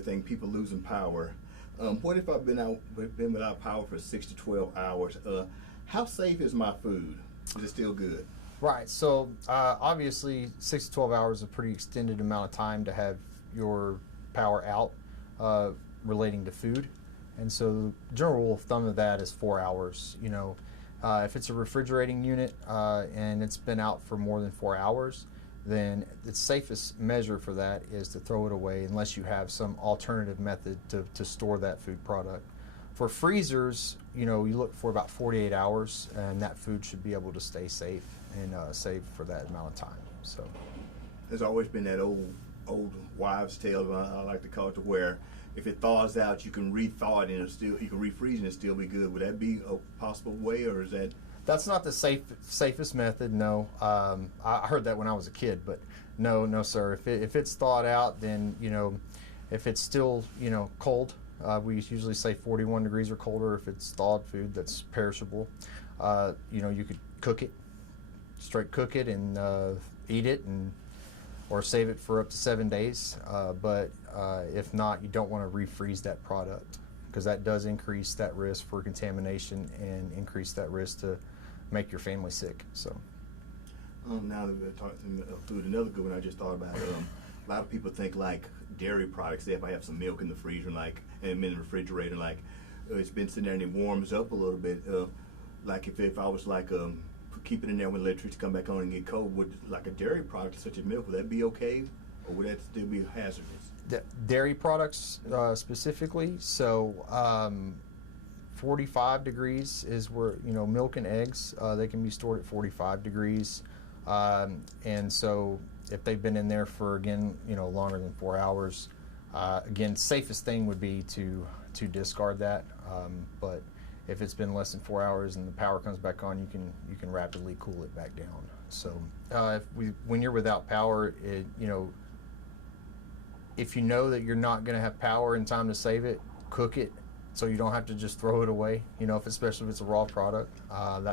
everything, people losing power. What if I've been without power for 6 to 12 hours? How safe is my food? Is it still good? Right. So obviously, 6 to 12 hours is a pretty extended amount of time to have your power out relating to food. And so the general rule of thumb of that is 4 hours. If it's a refrigerating unit and it's been out for more than 4 hours, then the safest measure for that is to throw it away unless you have some alternative method to store that food product. For freezers, you look for about 48 hours, and that food should be able to stay safe and safe for that amount of time. So there's always been that old wives' tale, I like to call it, to where if it thaws out, you can re-thaw it and you can refreeze it and it'll still be good. Would that be a possible way, or is that? That's not the safest method, no. I heard that when I was a kid, but no, sir. If it's thawed out, then, if it's still, cold, we usually say 41 degrees or colder. If it's thawed food that's perishable, you could cook it, straight cook it and eat it, or save it for up to 7 days. But if not, you don't want to refreeze that product, because that does increase that risk for contamination and increase that risk to make your family sick. So now that we're talking food, another good one I just thought about, a lot of people think like dairy products. Say if I have some milk in the freezer and in the refrigerator, it's been sitting there and it warms up a little bit, like if I was keep it in there when electricity come back on and get cold, would like a dairy product such as milk, would that be okay, or would that still be hazardous? Dairy products specifically, so 45 degrees is where, milk and eggs, they can be stored at 45 degrees. And so if they've been in there for, again, longer than 4 hours, again, safest thing would be to discard that. But if it's been less than 4 hours and the power comes back on, you can rapidly cool it back down. So when you're without power, if you know that you're not going to have power in time to save it, cook it so you don't have to just throw it away. Especially if it's a raw product,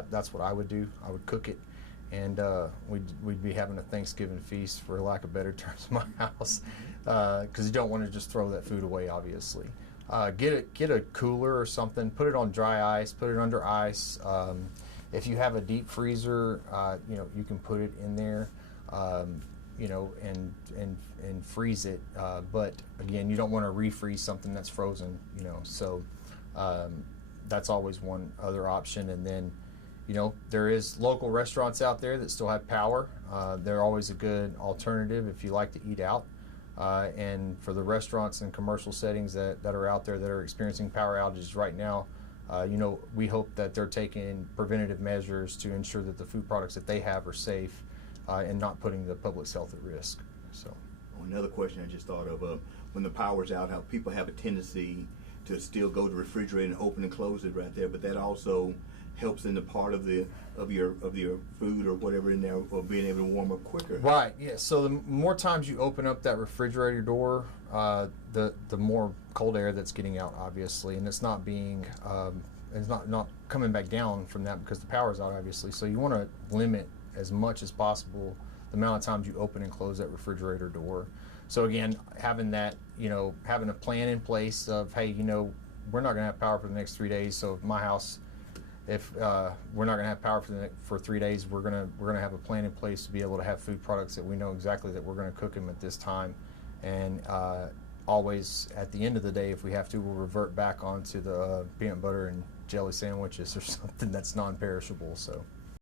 that's what I would do. I would cook it, and we'd be having a Thanksgiving feast, for lack of better terms, in my house, because you don't want to just throw that food away, obviously. Get a cooler or something, put it on dry ice, put it under ice. If you have a deep freezer, you can put it in there, and freeze it. But again, you don't want to refreeze something that's frozen, so that's always one other option. And then, there is local restaurants out there that still have power. They're always a good alternative if you like to eat out. And for the restaurants and commercial settings that are out there that are experiencing power outages right now, we hope that they're taking preventative measures to ensure that the food products that they have are safe and not putting the public's health at risk. So, another question I just thought of: when the power's out, how people have a tendency to still go to the refrigerator and open and close it right there, but that also helps in the part of your food or whatever in there, or being able to warm up quicker. Right. Yeah. So the more times you open up that refrigerator door, the more cold air that's getting out, obviously, and it's not being it's not coming back down from that because the power's out, obviously. So you want to limit as much as possible the amount of times you open and close that refrigerator door. So again, having that, having a plan in place of, hey, we're not going to have power for the next 3 days. So if my house, if we're not going to have power for 3 days, we're gonna have a plan in place to be able to have food products that we know exactly that we're going to cook them at this time. And always at the end of the day, if we have to, we'll revert back onto the peanut butter and jelly sandwiches or something that's non-perishable. So.